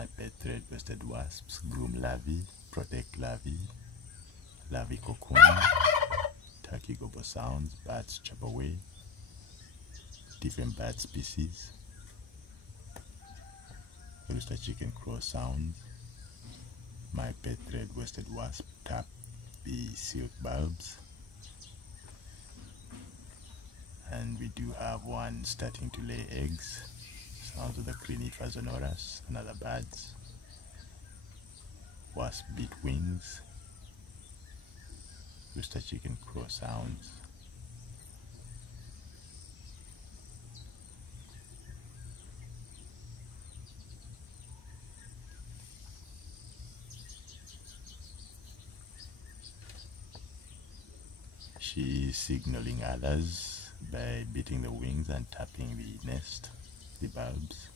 My pet thread-breasted wasps groom larvae, protect larvae, larvae cocoon, turkey gobble sounds, bats chop away, different bat species, rooster chicken crow sounds. My pet thread-breasted wasp tap the silk bulbs, and we do have one starting to lay eggs. Sounds of the Crinifers sonoras and other birds. Wasp beat wings. Rooster chicken crow sounds. She is signaling others by beating the wings and tapping the nest, the bulbs.